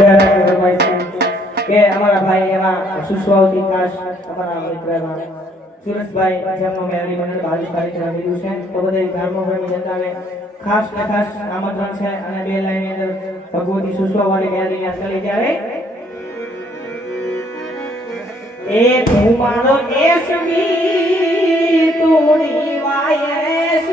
કે અમારા ભાઈ એમાં સુસ્વાવથી ખાસ અમારા મિત્રમાં સુરેશભાઈ જેમનો મેળવી મને 22 તારીખે રમેલું છે તો બધે ધર્મપ્રેમી જનતાને ખાસ ને ખાસ આમંત્રણ છે અને બે લાઈનની અંદર ભગવતી સુસ્વાવાળી મેળવી યાદ કરી ત્યારે એ તું મારો એસબી તોડી વાયસ